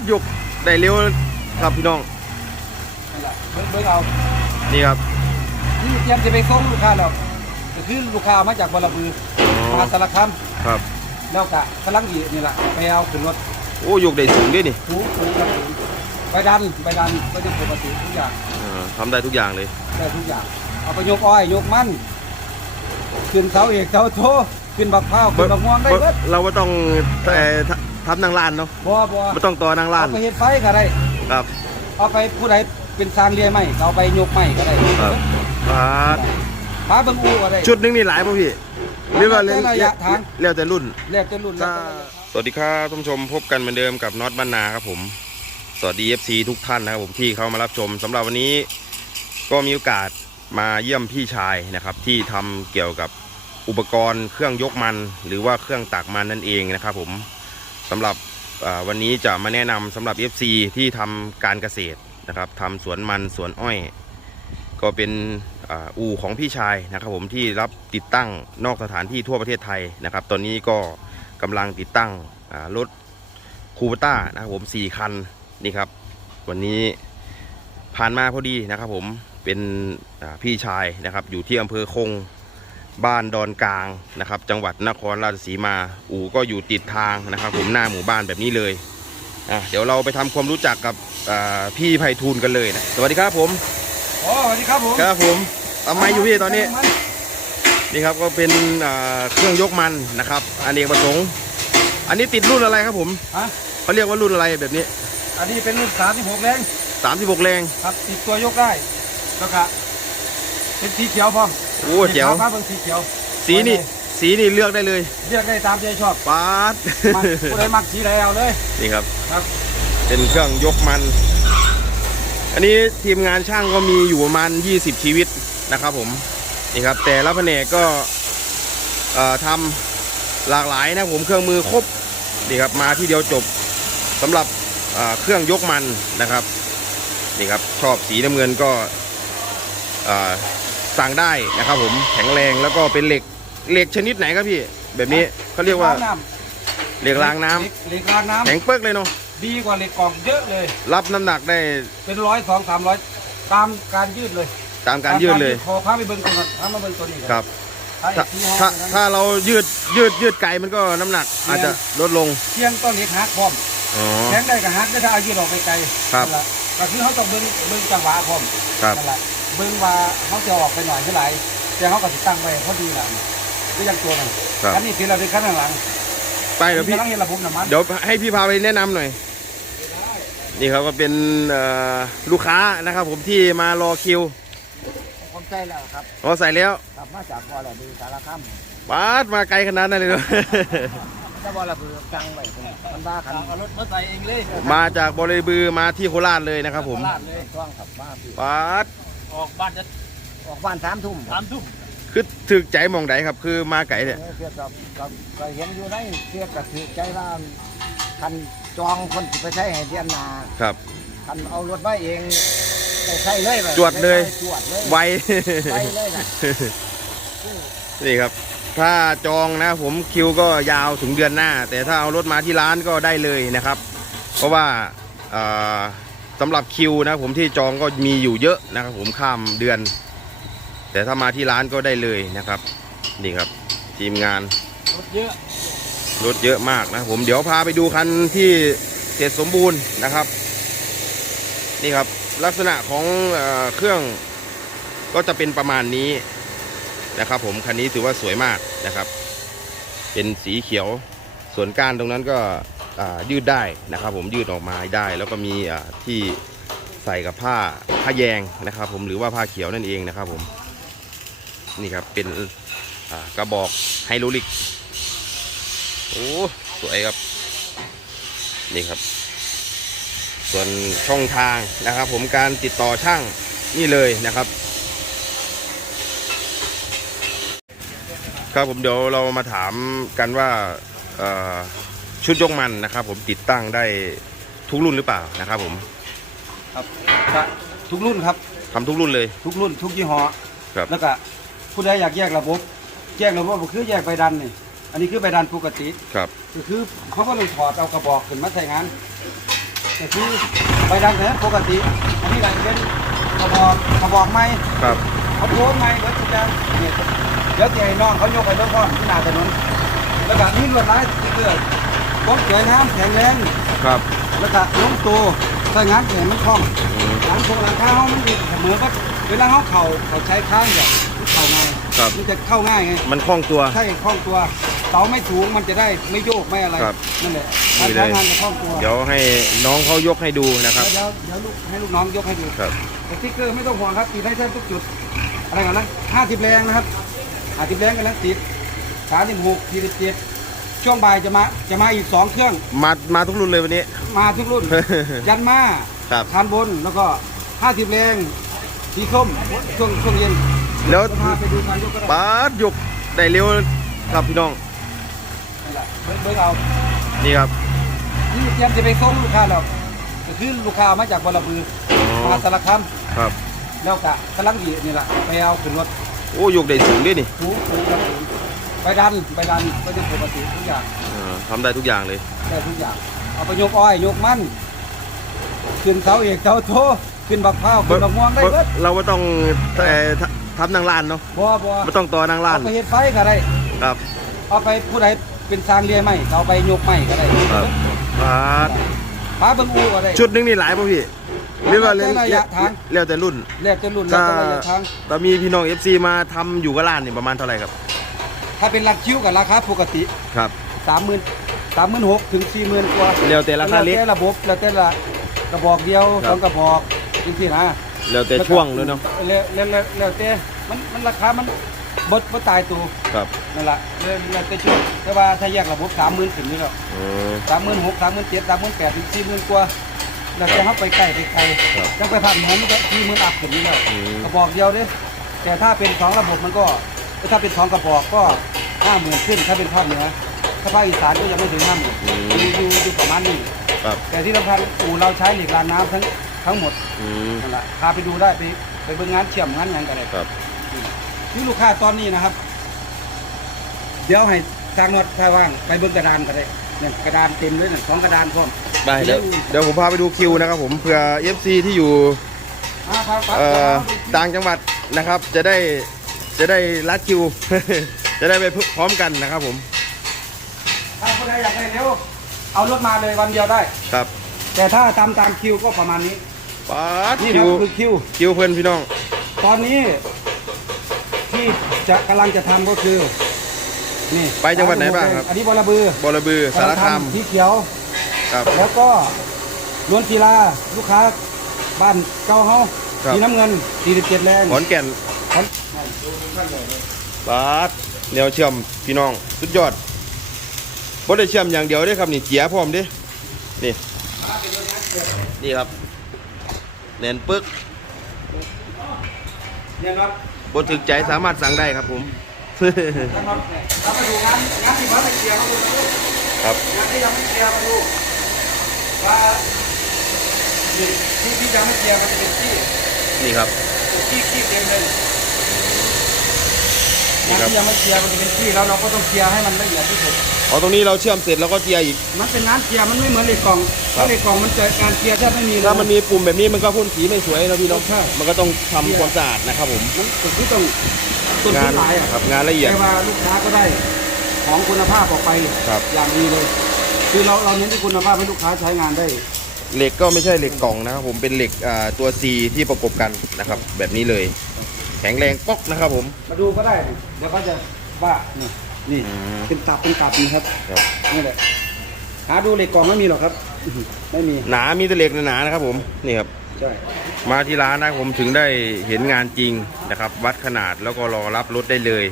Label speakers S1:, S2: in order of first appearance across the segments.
S1: ดยกได้เร็วครับพี่น้อง
S2: นั่นแหละเบิ่งเบิ่งเอา
S1: นี่ครับ
S2: นี่เตรียมจะไปส่งลูกค้าแล้วก็คือลูกค้ามาจากบอระบือ
S1: อ๋อ
S2: มาสารคาม
S1: ครับ
S2: แล้วก็กำลังอีนี่แหละไปเอาขึ้นรถ
S1: โอ้ยกได้สูงด้วยนี่
S2: ถูถูครับถูไปดันไปดันก็จะปกติทุกอย่าง
S1: เออทำได้ทุกอย่างเลย
S2: ได้ทุกอย่าง เอาไปยกอ้อยยกมันขึ้นเสาเอกเสาโทขึ้นบักพร้าวขึ้นบักม่วงได้เบิด
S1: เราก็ต้องเอ่อ ททำนางลานเนาะ
S2: บ่บ่
S1: ไม่ต้องต่อนางลาน
S2: เอาไปเฮ็ดไฟก็ได้
S1: ครับ
S2: เอาไปผู้ใดเป็นสร้างเรียไม้ก็เอาไปยกไม้ก็ได้
S1: ครับปาด
S2: พาเบิ่งอูก็ได้
S1: ชุดหนึงนี่หลายป่ะพี่หรือว่าเล่น
S2: แล้วแต่ระยะทาง
S1: แล้วแต่รุ่น
S2: แลกแต่รุ่นแล้วแต่ระยะทาง
S1: สวัสดีครับท่านผู้ชมพบกันเหมือนเดิมกับน็อตบ้านนาครับผม สวัสดี FC ทุกท่านนะครับผมที่เข้ามารับชมสำหรับวันนี้ก็มีโอกาสมาเยี่ยมพี่ชายนะครับ ที่ทำเกี่ยวกับอุปกรณ์เครื่องยกมัน หรือว่าเครื่องตักมันนั่นเองนะครับผม สำหรับวันนี้จะมาแนะนำสำหรับ FC ที่ทำการเกษตรนะครับทำสวนมันสวนอ้อย ก็เป็นอ,อู่ของพี่ชายนะครับผมที่รับติดตั้งนอกสถานที่ทั่วประเทศไทยนะครับ ตอนนี้ก็กำลังติดตั้งรถคูปต้านะครับผม4คันนี่ครับ วันนี้ผ่านมาพอดีนะครับผมเป็นพี่ชายนะครับอยู่ที่อำเภอคง บ้านดอนกลางนะครับ จังหวัดนครราชสีมา อู่ก็อยู่ติดทางนะครับ ผมหน้าหมู่บ้านแบบนี้เลยอะเดี๋ยวเราไปทำความรู้จักกับอ่าพี่ไพฑูรย์กันเลยนะสวัสดีครับผม
S2: โอ้สวัสดีครับผม
S1: ครับผมทำไมอยู่พี่ตอนนี้นี่ครับก็เป็นอ่าเครื่องยกมันนะครับอันเอกประสงค์ อันนี้ติดรุ่นอะไรครับผม
S2: ฮะ
S1: เขาเรียกว่ารุ่นอะไรแบบนี้
S2: อันนี้เป็นรุ่น36แรง
S1: 36แรง
S2: ครับติดตัวยกได้แล้วก็เป็นสีเขียวพร้อม
S1: โอ้แจ๋ว
S2: ฟ้าเป็นสีเขียว
S1: สีนี่สีนี่เลือกได้เลย
S2: เรียกได้ตามใจชอบ
S1: ปาด
S2: มักผู้ใดมักสีใดเอาเลย
S1: นี่ครับ
S2: ครับ
S1: เป็นเครื่องยกมัน อันนี้ทีมงานช่างก็มีอยู่ประมาณ 20 ชีวิตนะครับผมนี่ครับ แต่ละแผนกก็เอ่อทำหลากหลายนะผมเครื่องมือครบนี่ครับมาที่เดียวจบสำหรับเอ่อเครื่องยกมันนะครับนี่ครับชอบสีน้ำเงินก็เอ่อ สั่งได้นะครับผมแข็งแรงแล้วก็เป็นเหล็กเหล็กชนิดไหนครับพี่ แบบนี้เขาเรียกว่า
S2: ล้งน้
S1: เหล็กรางน้ำ
S2: เหล็กเหล็กรางน้
S1: แข็งเปิ๊กเลยเนาะำ
S2: ดีกว่าเหล็กกองเยอะเลย
S1: รับน้ำหนักได้
S2: เป็นร้อยสองสามร้อยตามการยืดเลย
S1: ตามการยืดเลย
S2: ขอพาไปเบิ้งก่อนครับพามาเบิ้งตัวนี้
S1: ครับ
S2: ถ้า
S1: ถ้า
S2: ที่ห้อง
S1: ถ้า
S2: นั้น
S1: ถ้าเรายืดยืดยืดไกลมันก็น้ำหนัก อาจจะลดลง
S2: เที่ยงต้องเหล็กหักพร้อม
S1: อ๋อ
S2: แข็งได้กับฮักได้ถ้าเอายืดออกไปไกล
S1: ครับ
S2: นั่นแหละก็คือเขาต้องเบิ้งเบิ้งจังหวะพร้อม
S1: ครับ
S2: นั่นแหละเบิ้งว่าเขาจะออกไปหน่อยเท่าไหร่แต่เขาก็สิตั้งไว้พอดีแหละก็ยังตัวมัน
S1: ครับ
S2: อันนี้คือเราเป็นขั้นหลัง
S1: ไปเดี๋ยวพี่
S2: กำลังเห็นระบบน้ำมัน
S1: เดี๋ยวให้พี่พาไปแนะนำหน่อย นี่ครับก็เป็นเอ่อลูกค้านะครับผมที่มารอคิว
S2: ผมใช่แล้วครับ
S1: รอใส่แล้ว
S2: กลับมาจากบอระบือสารคาม
S1: ปาดมาไกลขนาดนั้นเลยเหรอ
S2: ถ้าบอระบือจังไว้ผมมันบ้ากันเอารถมาใส่เองเลย
S1: มาจากบริบือมาที่โคราชเลยนะครับผม
S2: ลาดเลยช่วงขับมาพี่
S1: ปาด
S2: ออกบ้านจะออกบ้านสามทุ่มสามทุ่ม
S1: คือถึกใจหมองไดครับ คือมาไกลเนี่ย
S2: เพื่อกับกับก็เห็นอยู่ในเพื่อกับถือใจว่าคันจองคนสิไปใช้ให้เดือนหนา
S1: ครับ
S2: คันเอารถมาเองได้ใช้เลยแบบ
S1: จวดเลย
S2: จวดเลย
S1: ไว
S2: ไปเลยนะ
S1: นี่ครับ ถ้าจองนะผมคิวก็ยาวถึงเดือนหน้า แต่ถ้าเอารถมาที่ร้านก็ได้เลยนะครับ เพราะว่าเอ่อ สำหรับคิวนะผมที่จองก็มีอยู่เยอะนะครับ ผมข้ามเดือน แต่ถ้ามาที่ร้านก็ได้เลยนะครับ นี่ครับ ทีมงาน
S2: รถเยอะ
S1: รถเยอะมากนะผมเดี๋ยวพาไปดูคันที่เสร็จสมบูรณ์นะครับ นี่ครับลักษณะของเอเครื่องก็จะเป็นประมาณนี้นะครับ ผมคันนี้ถือว่าสวยมากนะครับ เป็นสีเขียวส่วนก้านตรงนั้นก็ ยืดได้นะครับผมยืดออกมาได้ แล้วก็มีที่ใส่กับผ้าผ้าแยงนะครับ ผมหรือว่าผ้าเขียวนั่นเองนะครับผมนี่ครับเป็นกระบอกไฮโดรลิกโอ้สวยครับนี่ครับ ส่วนช่องทางนะครับ ผมการติดต่อช่างนี่เลยนะครับ ครับผมเดี๋ยวเรามาถามกันว่า ชุดยกมันนะครับ ผมติดตั้งได้ทุกรุ่นหรือเปล่านะครับ ผม
S2: ครับก็ทุกรุ่นครับ
S1: ทำทุกรุ่นเลย
S2: ทุกรุ่นทุกยี่ห้อ
S1: ครับ
S2: แล้วก็ผู้ใดอยากแยกระบบ แยกระบบก็คือแยกไปดันนี่อันนี้คือไปดันปกติ
S1: ครับ
S2: ก็คือเขาก็เลยถอดเอากระบอกขึ้นมาใส่งานแต่ที่ใบดันเนี่ยปกติ อันนี้ก็จะเป็นกระบอกกระบอกไม้
S1: ครับ
S2: เขาโพสต์ไม้เบิร์ดทุกอย่างเนี่ยเดี๋ยวจะให้น้องเขายกไปเบื้องต้นที่หน้าถนนแล้วก็นี่ลวดลายสติ๊กเกอร์ ก้มสวยงามแข็งแรง
S1: ครับ
S2: แล้วก็ล้มตัวใช้งานแข็งมันคล่อง
S1: อืม
S2: หลังตรงหลังคาเขามันดีเสมอว่าเวลาเขาเข่าเขาใช้ข้างแบบมันเข่าง่าย
S1: ครับ
S2: มันจะเข้าง่ายไง
S1: มันคล่องตัว
S2: ใช่คล่องตัวเสาไม่สูงมันจะได้ไม่โยกไม่อะไร
S1: ครับ
S2: นั่นแหละ
S1: นี่
S2: การ
S1: เลย
S2: ใช้งานจะคล่องตัว
S1: เดี๋ยวให้น้องเขายกให้ดูนะครับ
S2: เดี๋ยวเดี๋ยวลูกให้ลูกน้องยกให้ดู
S1: ครับ
S2: แต่สติ๊กเกอร์ไม่ต้องห่วงครับติดได้แทบทุกจุดอะไรกันนะห้าสิบแรงนะครับห้าสิบแรงกันแล้วติดสามสิบหกสี่สิบเจ็ด ช่วงบ่ายจะมาจะมาอีกสองเครื่อง
S1: มามาทุกรุ่นเลยวันนี้
S2: มาทุกรุ่น ยันมา
S1: ครับ
S2: คานบนแล้วก็ห้าสิบแรงสีส้มช่วงช่วงเย็น
S1: แล้ว
S2: จะพาไปดูการยกก็ได้
S1: ปาดยกได้เร็วครับพี่น้อง
S2: นั่นแหละเบิ่งเบิ่งเอา
S1: นี่ครับ
S2: นี่เตรียมจะไปส่งลูกค้าแล้วก็คือลูกค้ามาจากบอระบือ
S1: อ๋อ
S2: มาสารคาม
S1: ครับ
S2: แล้วกะกำลังดีนี่แหละไปเอาขึ้นรถ
S1: โอ้ยกได้สูงด้วยนี่
S2: ถูถูครับผม ไปดันไปดันก็จะปกติทุกอย่าง
S1: เออทำได้ทุกอย่างเลย
S2: ได้ทุกอย่าง เอาไปยกอ้อยยกมันขึ้นเสาเอกเสาโทขึ้นบักพร้าวขึ้นบักม่วงได้เบิด
S1: เราก็ต้องเอ่อททำนางลานเนาะ
S2: บัวบัว
S1: ไม่ต้องต่อนางลาน
S2: เอาไปเฮ็ดไฟก็ได้
S1: ครับ
S2: เอาไปผู้ใดเป็นสร้างเรียไม่เอาไปยกไม่ก็ได้
S1: ครับปาด
S2: พาเบิ่งอูก็ได้
S1: ชุดหนึงนี่หลายป่ะพี่หรือว่า
S2: แล้วแต่ระยะทาง
S1: แล้วแต่รุ่น
S2: เรียกจะรุ่นแล้ว
S1: ถ้า
S2: ก็ระยะทาง
S1: ถ้ามีพี่น้อง FC มาทำอยู่กับร้านนี่ประมาณเท่าไหร่ครับ
S2: ถ้าเป็นลักคิ้วกับราคาปกติ
S1: ครับ
S2: สามหมื่นสามหมื่นหกถึงสี่หมื่นกว่า
S1: แล้วแต่ราคาเล็ก
S2: แล้วแต่ระบบแล้วแต่ละกระบอกเดียว
S1: ครับ
S2: สองกระบอกจริงๆนะ
S1: แล้วแต่ช่วงด้วยเนาะ
S2: แล้วแล้วแล้วแล้วแต่มันมันราคามันบดบดตายตัว
S1: ครับ
S2: นั่นแหละแล้วแล้วแต่ช่วงแต่ว่าถ้าแยกระบบสามหมื่นถึงนี่แล้ว
S1: เออ
S2: สามหมื่นหกสามหมื่นเจ็ดสามหมื่นแปดถึงสี่หมื่นกว่าแล้วจะเข้าไปใกล้ไปไกล
S1: ครับ
S2: จังไปผ่านหอมก็สี่หมื่นอัพถึงนี่แล้ว
S1: อืม
S2: กระบอกเดียวเด้แต่ถ้าเป็นสองระบบมันก็ ถ้าเป็นสองกระบอกก็ห้าหมื่นขึ้น ถ้าเป็นภาคเหนือถ้าภาคอีสานก็ยังไม่ถึงห้าหมื่นอยู่อยู่อยู่ประมาณนี้
S1: ครับ
S2: แต่ที่สำคัญอู่เราใช้เหล็กรางน้ำทั้งทั้งหมด
S1: อืม
S2: นั่นแหละพาไปดูได้ไปไปเบิ่งงานเชื่อมงานหยังกันเลย
S1: ครับ
S2: นี่ลูกค้าตอนนี้นะครับ เดี๋ยวให้ทางนอดถ้าว่างไปเบิ่งกระดานกันเลยเนี่ยกระดานเต็มเลยเนี่ยสองกระดานพร้อม
S1: ได้เดี๋ยวเดี๋ยวผมพาไปดูคิวนะครับผมเผื่อ FC ที่อยู่
S2: อ่าครับครับ
S1: เอ่อต่างจังหวัดนะครับ จะได้ จะได้รัดคิว จะได้ไปพร้อมกันนะครับผม
S2: ถ้าคนใดอยากได้เร็วเอารถมาเลยวันเดียวได้
S1: ครับ
S2: แต่ถ้าตามตามคิวก็ประมาณนี้
S1: ป๊าด
S2: นี่
S1: คิ
S2: นะ
S1: ว
S2: คือคิว
S1: คิวเพื่อนพี่น้อง
S2: ตอนนี้ที่จะกำลังจะทำก็คือ นี่
S1: ไปจังหวัดไหนบ้างครับ
S2: อันนี้บอระบือบ
S1: อระบือสารคาม
S2: สีเขียว
S1: ครับ
S2: แล้วก็ล้วนกีฬาลูกค้าบ้านเก่าเฮา
S1: ครับ
S2: สีน้ำเงิน47แรง
S1: ขอนแก่น
S2: ขอน
S1: ป๊าดแนวเชื่อมพี่น้องสุดยอดบ่ได้เชื่อมอย่างเดียวเด้ครับนี่เจียพร้อมด้นี่นี่ครับแน่นปึ๊ก
S2: เนี่ยน็อต
S1: บ่ถึกใจสามารถสั่งได้ครับผม
S2: เนี่ยน็อตเรามาดูงานงานที่วัดตะเกียบมาดูนะลูก
S1: ครับ
S2: งานที่ยังไม่เคลียร์มาดูว่าที่ที่ยังไม่เคลียร์มันจะเป็นที่
S1: นี่ครับ
S2: ที่ที่เต็มเลย
S1: นี่
S2: งาน
S1: ครับ
S2: ที่ยังไม่เคลียร์มันจะเป็นที่แล้วเราก็ต้องเคลียร์ให้มันละเอียดที่สุด
S1: อ๋อตรงนี้เราเชื่อมเสร็จแล้วก็เจียอีก
S2: มันเป็นงานเคลียร์มันไม่เหมือนเหล็กกล่อง
S1: ค
S2: เพ
S1: รับ
S2: ราะเหล็กกล่องมันเจอการเคลียร์แทบไม่มีเลย
S1: ถ้ามันมีปุ่มแบบนี้มันก็พ่นสีไม่สวยนะพี่น้อง
S2: ใช่
S1: มันก็ต้องทำความสะอาดนะครับผม
S2: มันสุดที่ต้องต้น
S1: งา
S2: ทุ
S1: น
S2: นหลายอะ
S1: ครับงานละเอียด
S2: แต่ว่าลูกค้าก็ได้ของคุณภาพออกไป
S1: ครับ
S2: อย่างดีเลย คือเราเราเน้นที่คุณภาพให้ลูกค้าใช้งานได้
S1: เหล็กก็ไม่ใช่เหล็กกล่องนะครับผมเป็นเหล็กอ่าตัว C ที่ประกบกันนะครับ แบบนี้เลย แข็งแรงป๊อกนะครับผม
S2: มาดูก็ได้นี่เดี๋ยวก็จะว่านี่นี่
S1: อืม
S2: เป็นตับเป็นตับนะครับ
S1: ครับ
S2: นี่แหละหาดูเหล็กกล่องไม่มีหรอกครับ ไม่มี
S1: หนามีแต่เหล็กหนาๆนะครับผมนี่ครับ
S2: ใช่
S1: มาที่ร้านนะผมถึงได้เห็นงานจริงนะครับ วัดขนาดแล้วก็รอรับรถได้เลย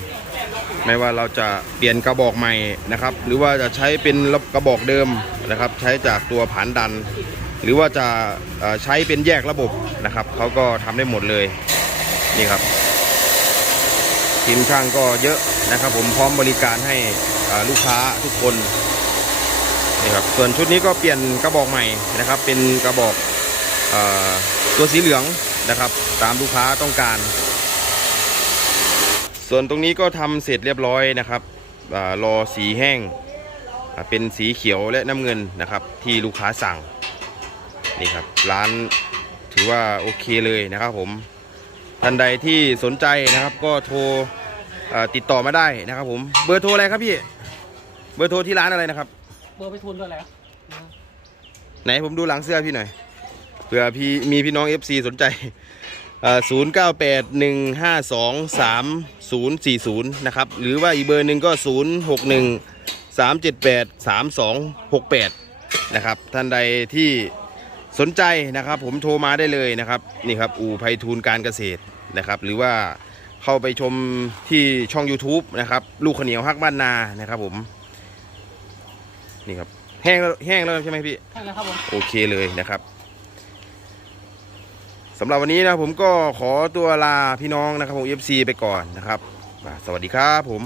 S1: ไม่ว่าเราจะเปลี่ยนกระบอกใหม่นะครับ หรือว่าจะใช้เป็นกระบอกเดิมนะครับ ใช้จากตัวผานดัน หรือว่าจะเอ่อใช้เป็นแยกระบบนะครับเขาก็ทำได้หมดเลย นี่ครับทีมช่างก็เยอะนะครับ ผมพร้อมบริการให้ลูกค้าทุกคนนี่ครับส่วนชุดนี้ก็เปลี่ยนกระบอกใหม่นะครับ เป็นกระบอกอตัวสีเหลืองนะครับ ตามลูกค้าต้องการ ส่วนตรงนี้ก็ทำเสร็จเรียบร้อยนะครับอรอสีแห้งเป็นสีเขียวและน้ำเงินนะครับ ที่ลูกค้าสั่งนี่ครับร้านถือว่าโอเคเลยนะครับผม ท่านใดที่สนใจนะครับ ก็โทรเอ่อติดต่อมาได้นะครับ ผมเบอร์โทรอะไรครับพี่ เบอร์โทรที่ร้านอะไรนะครับ
S3: เบอร์ไปทุนด้วยแล้ว
S1: ไหนผมดูหลังเสื้อพี่หน่อยเผื่อพี่มีพี่น้อง FC สนใจศูนย์เก้าแปดหนึ่งห้าสองสามศูนย์สี่ศูนย์นะครับ หรือว่าอีกเบอร์หนึ่งก็ศูนย์หกหนึ่งสามเจ็ดแปดสามสองหกแปดนะครับ ท่านใดที่ สนใจนะครับ ผมโทรมาได้เลยนะครับนี่ครับอู่ไพฑูรย์การเกษตรนะครับ หรือว่าเข้าไปชมที่ช่อง YouTube นะครับ ลูกขาวเหนียวฮักบ้านนานะครับผมนี่ครับแห้งแล้วแห้งแล้วใช่ไหมพี่
S3: ใช่แล้วครับผม
S1: โอเคเลยนะครับสำหรับวันนี้นะผมก็ขอตัวลาพี่น้องนะครับผม FC ไปก่อนนะครับอ่าสวัสดีครับผม